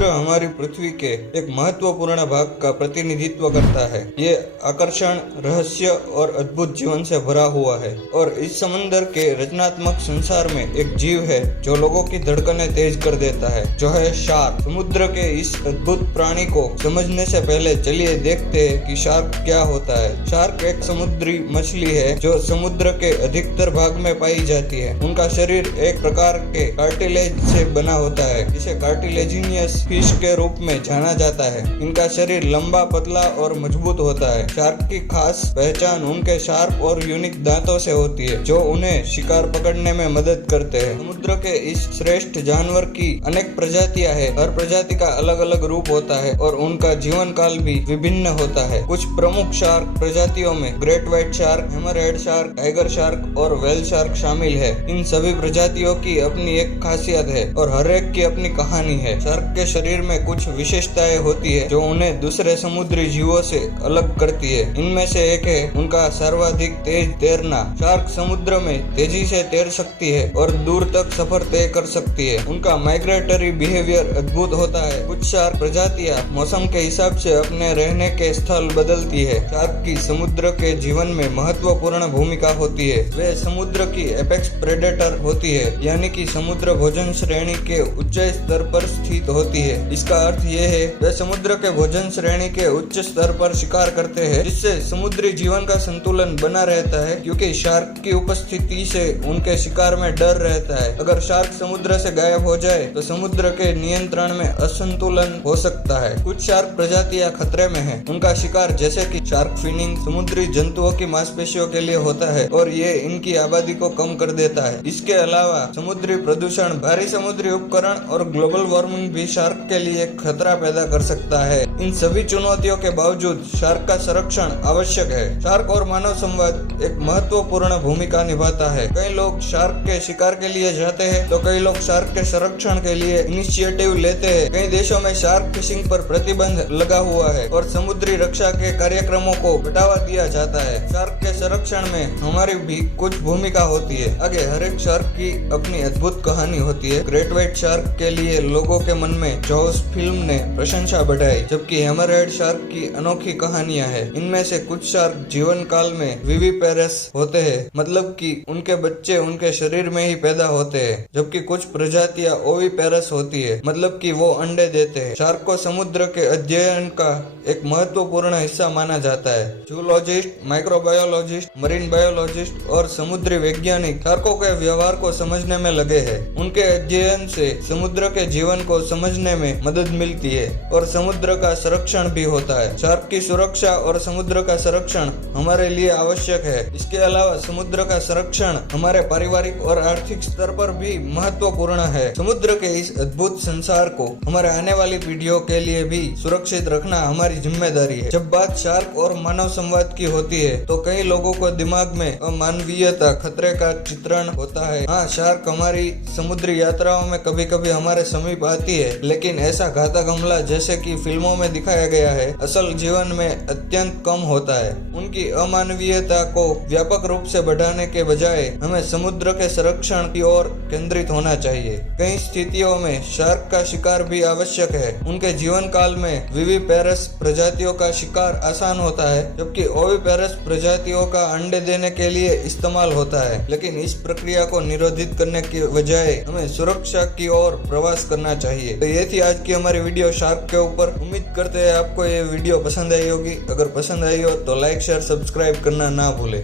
समुद्र हमारी पृथ्वी के एक महत्वपूर्ण भाग का प्रतिनिधित्व करता है। ये आकर्षण, रहस्य और अद्भुत जीवन से भरा हुआ है और इस समंदर के रचनात्मक संसार में एक जीव है जो लोगों की धड़कनें तेज कर देता है, जो है शार्क। समुद्र के इस अद्भुत प्राणी को समझने से पहले चलिए देखते हैं कि शार्क क्या होता है। शार्क एक समुद्री मछली है जो समुद्र के अधिकतर भाग में पाई जाती है। उनका शरीर एक प्रकार के कार्टिलेज से बना होता है, जिसे कार्टिलेजिनियस फिश के रूप में जाना जाता है। इनका शरीर लंबा, पतला और मजबूत होता है। शार्क की खास पहचान उनके शार्प और यूनिक दांतों से होती है, जो उन्हें शिकार पकड़ने में मदद करते हैं। समुद्र के इस श्रेष्ठ जानवर की अनेक प्रजातियां हैं। हर प्रजाति का अलग अलग रूप होता है और उनका जीवन काल भी विभिन्न होता है। कुछ प्रमुख शार्क प्रजातियों में great white shark, hammerhead shark, tiger shark और व्हेल शार्क शामिल है। इन सभी प्रजातियों की अपनी एक खासियत है और हर एक की अपनी कहानी है। शार्क के शरीर में कुछ विशेषताएं होती है जो उन्हें दूसरे समुद्री जीवों से अलग करती है। इनमें से एक है उनका सर्वाधिक तेज तैरना। शार्क समुद्र में तेजी से तैर सकती है और दूर तक सफर तय कर सकती है। उनका माइग्रेटरी बिहेवियर अद्भुत होता है। कुछ शार्क प्रजातियां मौसम के हिसाब से अपने रहने के स्थल बदलती है। शार्क की समुद्र के जीवन में महत्वपूर्ण भूमिका होती है। वे समुद्र की एपेक्स प्रेडेटर होती है, यानी कि समुद्र भोजन श्रेणी के उच्च स्तर पर स्थित होती है। इसका अर्थ ये है वे समुद्र के भोजन श्रेणी के उच्च स्तर पर शिकार करते हैं, जिससे समुद्री जीवन का संतुलन बना रहता है, क्योंकि शार्क की उपस्थिति से उनके शिकार में डर रहता है। अगर शार्क समुद्र से गायब हो जाए तो समुद्र के नियंत्रण में असंतुलन हो सकता है। कुछ शार्क प्रजातियां खतरे में हैं। उनका शिकार जैसे कि शार्क फिनिंग समुद्री जंतुओं की मांसपेशियों के लिए होता है और ये इनकी आबादी को कम कर देता है। इसके अलावा समुद्री प्रदूषण, भारी समुद्री उपकरण और ग्लोबल वार्मिंग भी शार्क के लिए खतरा पैदा कर सकता है। इन सभी चुनौतियों के बावजूद शार्क का संरक्षण आवश्यक है। शार्क और मानव संवाद एक महत्वपूर्ण भूमिका निभाता है। कई लोग शार्क के शिकार के लिए जाते हैं तो कई लोग शार्क के संरक्षण के लिए इनिशिएटिव लेते हैं। कई देशों में शार्क फिशिंग पर प्रतिबंध लगा हुआ है और समुद्री रक्षा के कार्यक्रमों को बढ़ावा दिया जाता है। शार्क के संरक्षण में हमारी भी कुछ भूमिका होती है। आगे हर एक शार्क की अपनी अद्भुत कहानी होती है। ग्रेट व्हाइट शार्क के लिए लोगों के मन में जॉस फिल्म ने प्रशंसा बढ़ाई, जबकि हैमरहेड शार्क की अनोखी कहानियां हैं। इनमें से कुछ शार्क जीवन काल में विविपेरस होते हैं, मतलब कि उनके बच्चे उनके शरीर में ही पैदा होते हैं, जबकि कुछ प्रजातियां ओविपेरस होती है, मतलब कि वो अंडे देते हैं। शार्क को समुद्र के अध्ययन का एक महत्वपूर्ण हिस्सा माना जाता है। जूलॉजिस्ट, माइक्रोबायोलॉजिस्ट, मरीन बायोलॉजिस्ट और समुद्री वैज्ञानिक शार्कों के व्यवहार को समझने में लगे हैं। उनके अध्ययन से समुद्र के जीवन को समझने में मदद मिलती है और समुद्र का संरक्षण भी होता है। शार्क की सुरक्षा और समुद्र का संरक्षण हमारे लिए आवश्यक है। इसके अलावा समुद्र का संरक्षण हमारे पारिवारिक और आर्थिक स्तर पर भी महत्वपूर्ण है। समुद्र के इस अद्भुत संसार को हमारे आने वाली पीढ़ियों के लिए भी सुरक्षित रखना हमारी जिम्मेदारी है। जब बात शार्क और मानव संवाद की होती है तो कई लोगों को दिमाग में अमानवीयता, खतरे का चित्रण होता है। हाँ, शार्क हमारी समुद्री यात्राओं में कभी कभी हमारे समीप आती है, लेकिन ऐसा घातक हमला जैसे कि फिल्मों में दिखाया गया है असल जीवन में अत्यंत कम होता है। उनकी अमानवीयता को व्यापक रूप से बढ़ाने के बजाय हमें समुद्र के संरक्षण की ओर केंद्रित होना चाहिए। कई स्थितियों में शार्क का शिकार भी आवश्यक है। उनके जीवन काल में विविपेरस प्रजातियों का शिकार आसान होता है, जबकि ओविपेरस प्रजातियों का अंडे देने के लिए इस्तेमाल होता है। लेकिन इस प्रक्रिया को निरोधित करने के बजाय हमें सुरक्षा की ओर प्रवास करना चाहिए। तो ये थी आज की हमारी वीडियो शार्क के ऊपर। उम्मीद करते हैं आपको ये वीडियो पसंद आई होगी। अगर पसंद आई हो तो लाइक, शेयर, सब्सक्राइब करना ना भूले।